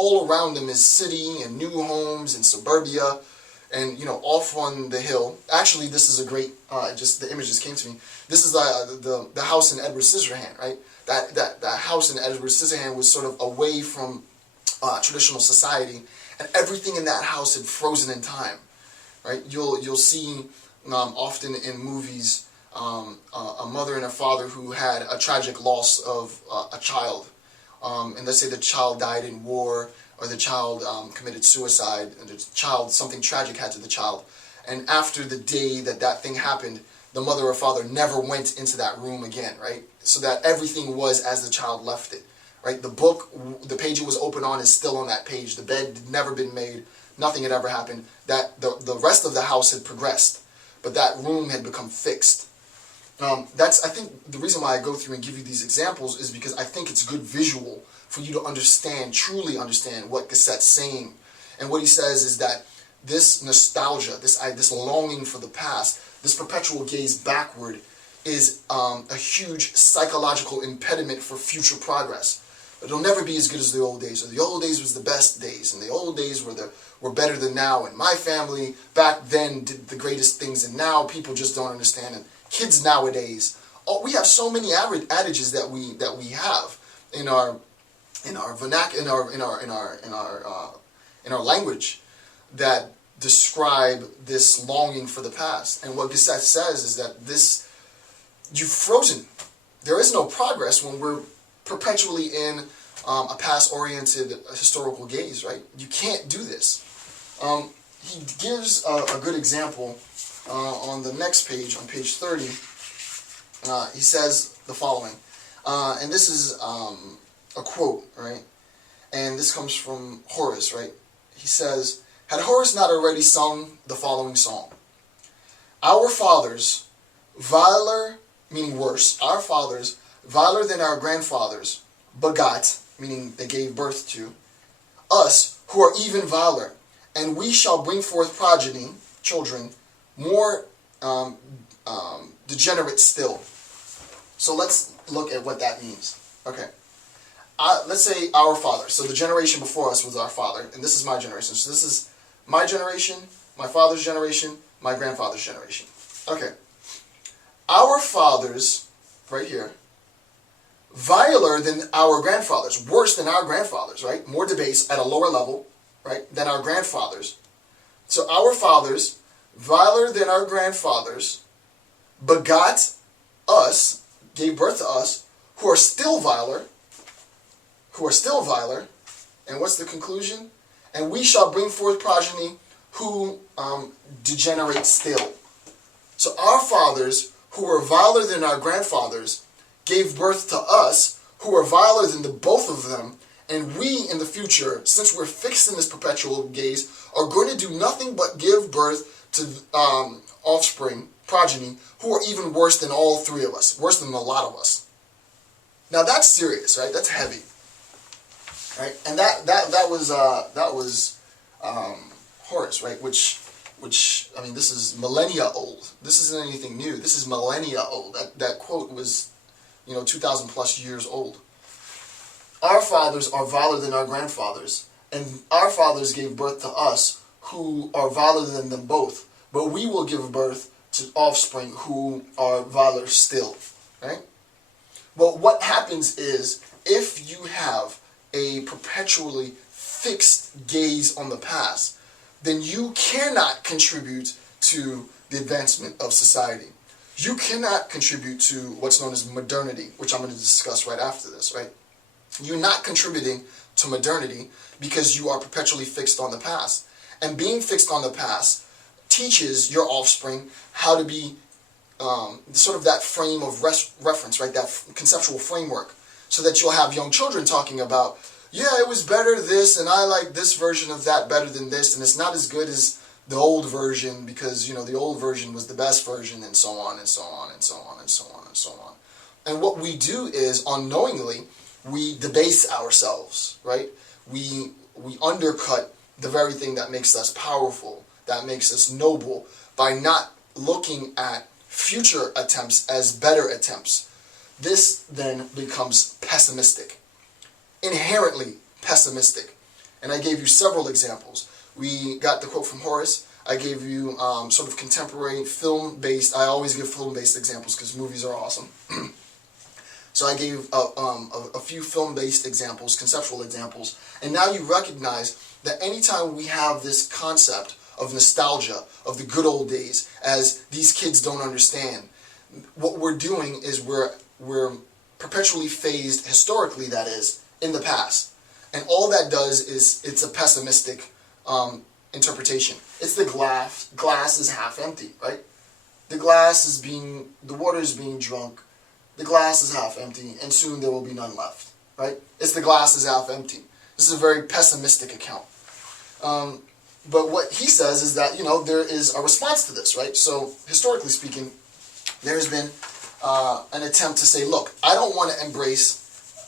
all around them is city and new homes and suburbia, and off on the hill. Actually, this is a great. Just the image just came to me. This is the house in Edward Scissorhand, right? That house in Edward Scissorhand was sort of away from traditional society, and everything in that house had frozen in time, right? You'll see often in movies a mother and a father who had a tragic loss of a child, and let's say the child died in war, or the child committed suicide, and something tragic happened to the child, and after the day that thing happened, the mother or father never went into that room again, right? So that everything was as the child left it, right? The book, the page it was open on is still on that page. The bed had never been made. Nothing had ever happened. That the rest of the house had progressed, but that room had become fixed. I think the reason why I go through and give you these examples is because I think it's a good visual for you to understand, truly understand what Gasset's saying. And what he says is that this nostalgia, this longing for the past, this perpetual gaze backward is a huge psychological impediment for future progress. It'll never be as good as the old days, or the old days was the best days, and the old days were better than now, and my family back then did the greatest things, and now people just don't understand, and kids nowadays, we have so many adages that we have in our vernacular, in our language that describe this longing for the past. And what Gasset says is that you've frozen. There is no progress when we're perpetually in a past-oriented historical gaze, right? You can't do this. He gives a good example on the next page, on page 30. He says the following, and this is a quote, right? And this comes from Horace, right? He says, "Had Horace not already sung the following song? Our fathers, viler," meaning worse, our fathers, viler than our grandfathers, begot, meaning they gave birth to, us, who are even viler, and we shall bring forth progeny, children, more degenerate still. So let's look at what that means. Okay. Let's say our father. So the generation before us was our father, and this is my generation. So this is my generation, my father's generation, my grandfather's generation. Okay. Our fathers, right here, viler than our grandfathers, worse than our grandfathers, right? More debased at a lower level, right, than our grandfathers. So our fathers, viler than our grandfathers, begot us, gave birth to us, who are still viler, and what's the conclusion? And we shall bring forth progeny who degenerate still. So our fathers, who were viler than our grandfathers, gave birth to us, who are viler than the both of them, and we in the future, since we're fixed in this perpetual gaze, are going to do nothing but give birth to offspring, progeny, who are even worse than all three of us, worse than a lot of us. Now that's serious, right? That's heavy, right? And that was Horace, right? Which I mean, this is millennia old. This isn't anything new. This is millennia old. That quote was, 2,000 plus years old. Our fathers are viler than our grandfathers, and our fathers gave birth to us, who are viler than them both. But we will give birth to offspring who are viler still, right? Well, what happens is, if you have a perpetually fixed gaze on the past, then you cannot contribute to the advancement of society. You cannot contribute to what's known as modernity, which I'm going to discuss right after this, right? You're not contributing to modernity because you are perpetually fixed on the past. And being fixed on the past teaches your offspring how to be sort of that frame of reference, right? That conceptual framework, so that you'll have young children talking about, yeah, it was better this, and I like this version of that better than this, and it's not as good as the old version because, the old version was the best version, and so on, and so on, and so on, and so on, and so on. And what we do is, unknowingly, we debase ourselves, right? We undercut the very thing that makes us powerful, that makes us noble, by not looking at future attempts as better attempts. This then becomes pessimistic, inherently pessimistic. And I gave you several examples. We got the quote from Horace. I gave you sort of contemporary film-based. I always give film-based examples because movies are awesome. So I gave a few film-based examples, conceptual examples, and now you recognize that anytime we have this concept of nostalgia, of the good old days, as these kids don't understand, what we're doing is we're perpetually phased, historically that is, in the past. And all that does is it's a pessimistic interpretation. It's the glass is half empty, right? The water is being drunk, the glass is half empty, and soon there will be none left, right? It's the glass is half empty. This is a very pessimistic account. But what he says is that, there is a response to this, right? So, historically speaking, there's been an attempt to say, look, I don't want to embrace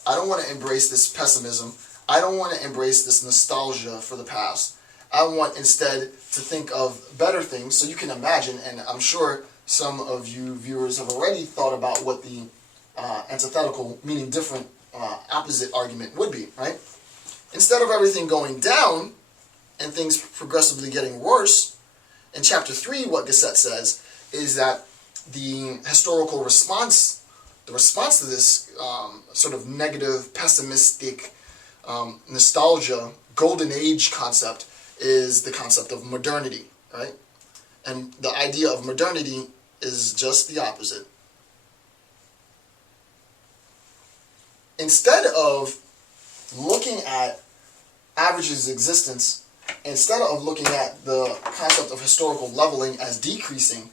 this pessimism. I don't want to embrace this nostalgia for the past. I want instead to think of better things. So you can imagine, and I'm sure some of you viewers have already thought about what the antithetical, meaning different, opposite argument would be, right? Instead of everything going down and things progressively getting worse, in chapter 3, what Gasset says is that the historical response, the response to this sort of negative, pessimistic, nostalgia, golden age concept is the concept of modernity, right? And the idea of modernity is just the opposite. Instead of looking at average's existence, instead of looking at the concept of historical leveling as decreasing,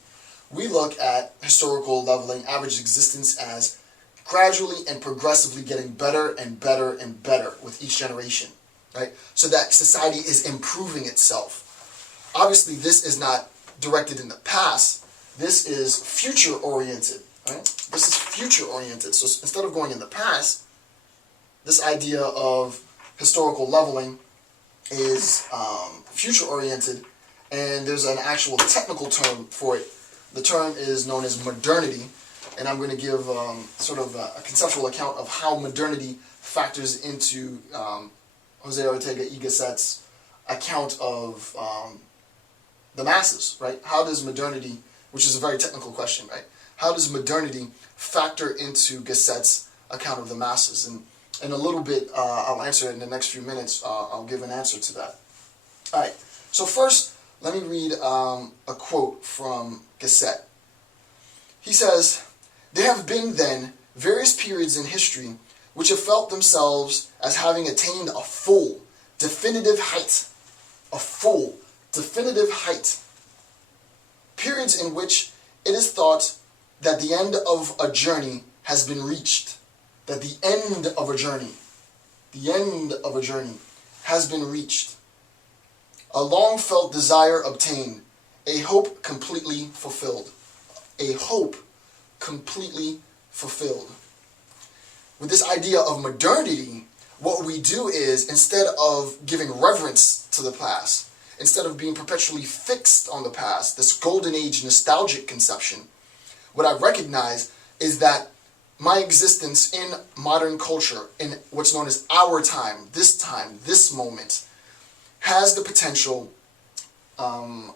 we look at historical leveling, average existence, as gradually and progressively getting better and better and better with each generation, right? So that society is improving itself. Obviously, this is not directed in the past. This is future-oriented, right? This is future-oriented. So instead of going in the past, this idea of historical leveling is future-oriented, and there's an actual technical term for it. The term is known as modernity, and I'm going to give sort of a conceptual account of how modernity factors into Jose Ortega y Gasset's account of the masses, right? How does modernity, which is a very technical question, right? How does modernity factor into Gasset's account of the masses? And in a little bit, I'll answer it in the next few minutes. I'll give an answer to that. All right, so first, let me read a quote from Gasset. He says, "There have been then various periods in history which have felt themselves as having attained a full, definitive height. A full, definitive height. Periods in which it is thought that the end of a journey has been reached. That the end of a journey has been reached. A long-felt desire obtained, a hope completely fulfilled." A hope completely fulfilled. With this idea of modernity, what we do is, instead of giving reverence to the past, instead of being perpetually fixed on the past, this golden age nostalgic conception, what I recognize is that my existence in modern culture, in what's known as our time, this moment, has the potential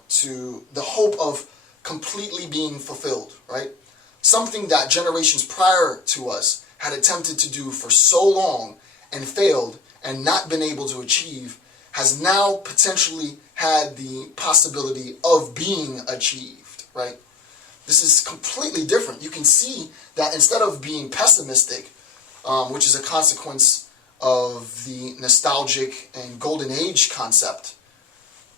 to the hope of completely being fulfilled, right? Something that generations prior to us had attempted to do for so long and failed and not been able to achieve has now potentially had the possibility of being achieved, right? This is completely different. You can see that instead of being pessimistic, which is a consequence of the nostalgic and golden age concept,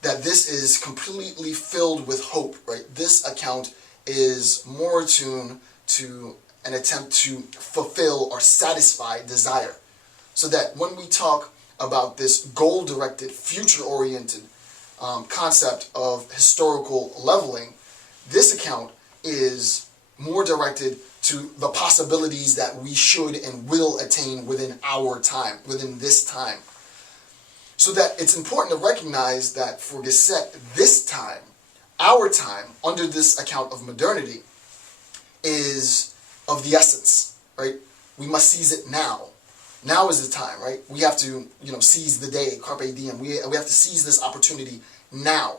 that this is completely filled with hope, right? This account is more attuned to an attempt to fulfill or satisfy desire. So that when we talk about this goal-directed, future-oriented concept of historical leveling, this account is more directed to the possibilities that we should and will attain within our time, within this time. So that it's important to recognize that for Gasset, this time, our time, under this account of modernity, is of the essence, right? We must seize it now. Now is the time, right? We have to, seize the day, carpe diem. We have to seize this opportunity now.